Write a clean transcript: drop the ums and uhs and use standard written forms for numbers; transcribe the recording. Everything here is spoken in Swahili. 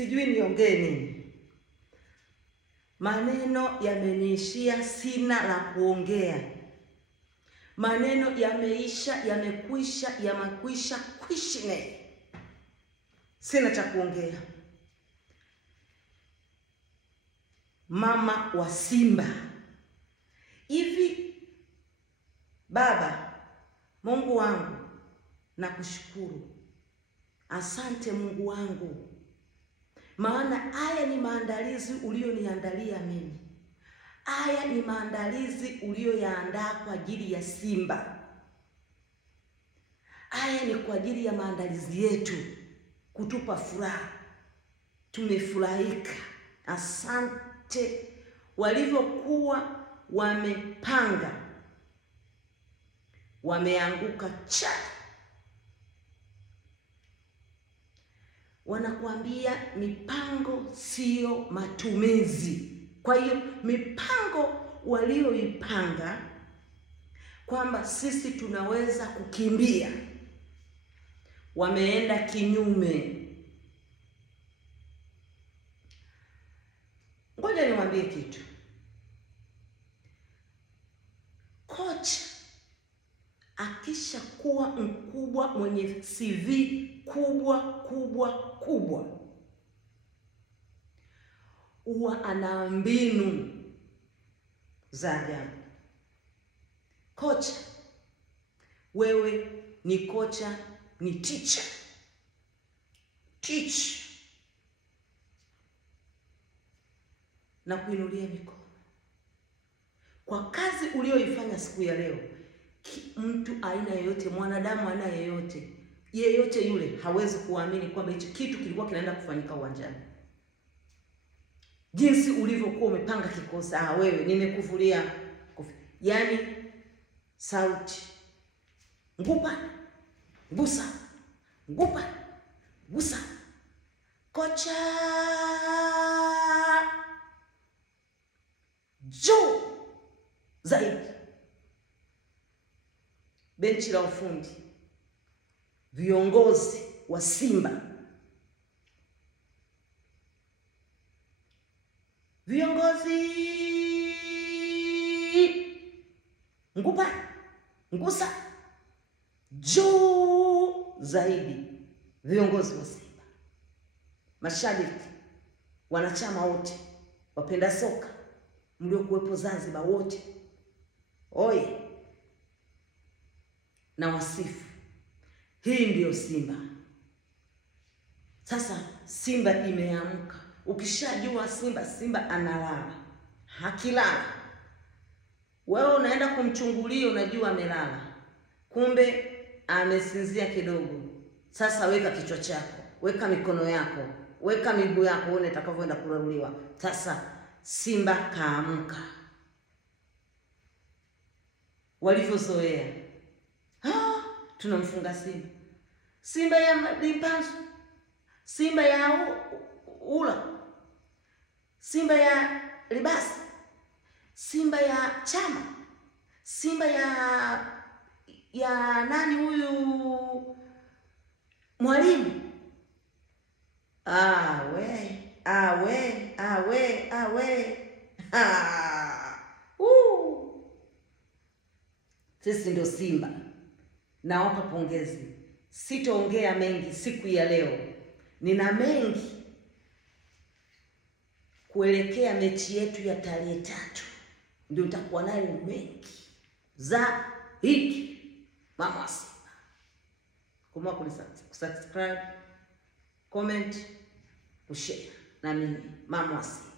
sijui niongee nini. Maneno yameniishia, sina la kuongea. Maneno yameisha, yamekwisha, yamakwisha kwishine. Sina cha kuongea. Mama wa Simba, hivi Baba Mungu wangu, nakushukuru. Asante Mungu wangu, maana haya ni maandalizi ulioniandalia mimi. Haya ni maandalizi ulioyaandaa kwa ajili ya Simba. Haya ni kwa ajili ya maandalizi yetu, kutupa furaha. Tumefurahika. Asante. Walivyokuwa wamepanga, wameanguka cha. Wanakuambia mipango sio matumizi. Kwa hiyo mipango walioipanga kwamba sisi tunaweza kukimbia, wameenda kinyume. Ngoja niwaambie kitu. Kocha akisha kuwa mkubwa, mwenye CV kubwa, huwa ana mbinu za ajabu. Kocha, wewe ni kocha, ni teacher. Teach na kuinulia mikono kwa kazi ulioifanya siku ya leo. Mtu aina yoyote, mwanadamu aina yeyote yule hawezi kuamini kwamba hicho kitu kilikuwa kinaenda kufanyika uwanjani. Jinsi ulivyokuwa umepanga kikosi, wewe nimekuvulia. Yaani sauti, ngupa, ngusa, ngupa, gusa. Kocha juu zaidi. Benchi la ufundi, viongozi wa Simba, viongozi, ngupa, ngusa, juu zaidi. Viongozi wa Simba, mashabiki, wanachama wote, wapenda soka mliokuwepo Zanzibar wote, oye, na wasifu. Hii ndiyo Simba. Sasa Simba imeamka. Ukishajua Simba analala, hakilala. Wewe unaenda kumchungulia, unajua amelala, kumbe amesinzia kidogo. Sasa weka kichwa chako, weka mikono yako, weka miguu yako, uone itakavyoenda kulaluliwa. Sasa Simba kaamka. Walivyozoea, tunamfunga Simba. Simba ya Limpanzu, Simba ya Ula, Simba ya Libasi, Simba ya Chama, Simba ya nani huyu Mwalimu. Sisi ndio Simba. Nawapa pongezi. Sitaongea mengi siku ya leo. Nina mengi kuelekea mechi yetu ya tarehe 3. Ndio nitakuwa nayo mengi za hiki. Mama wa Simba, kumbuka kusubscribe, comment, kushare na mimi Mama wa Simba.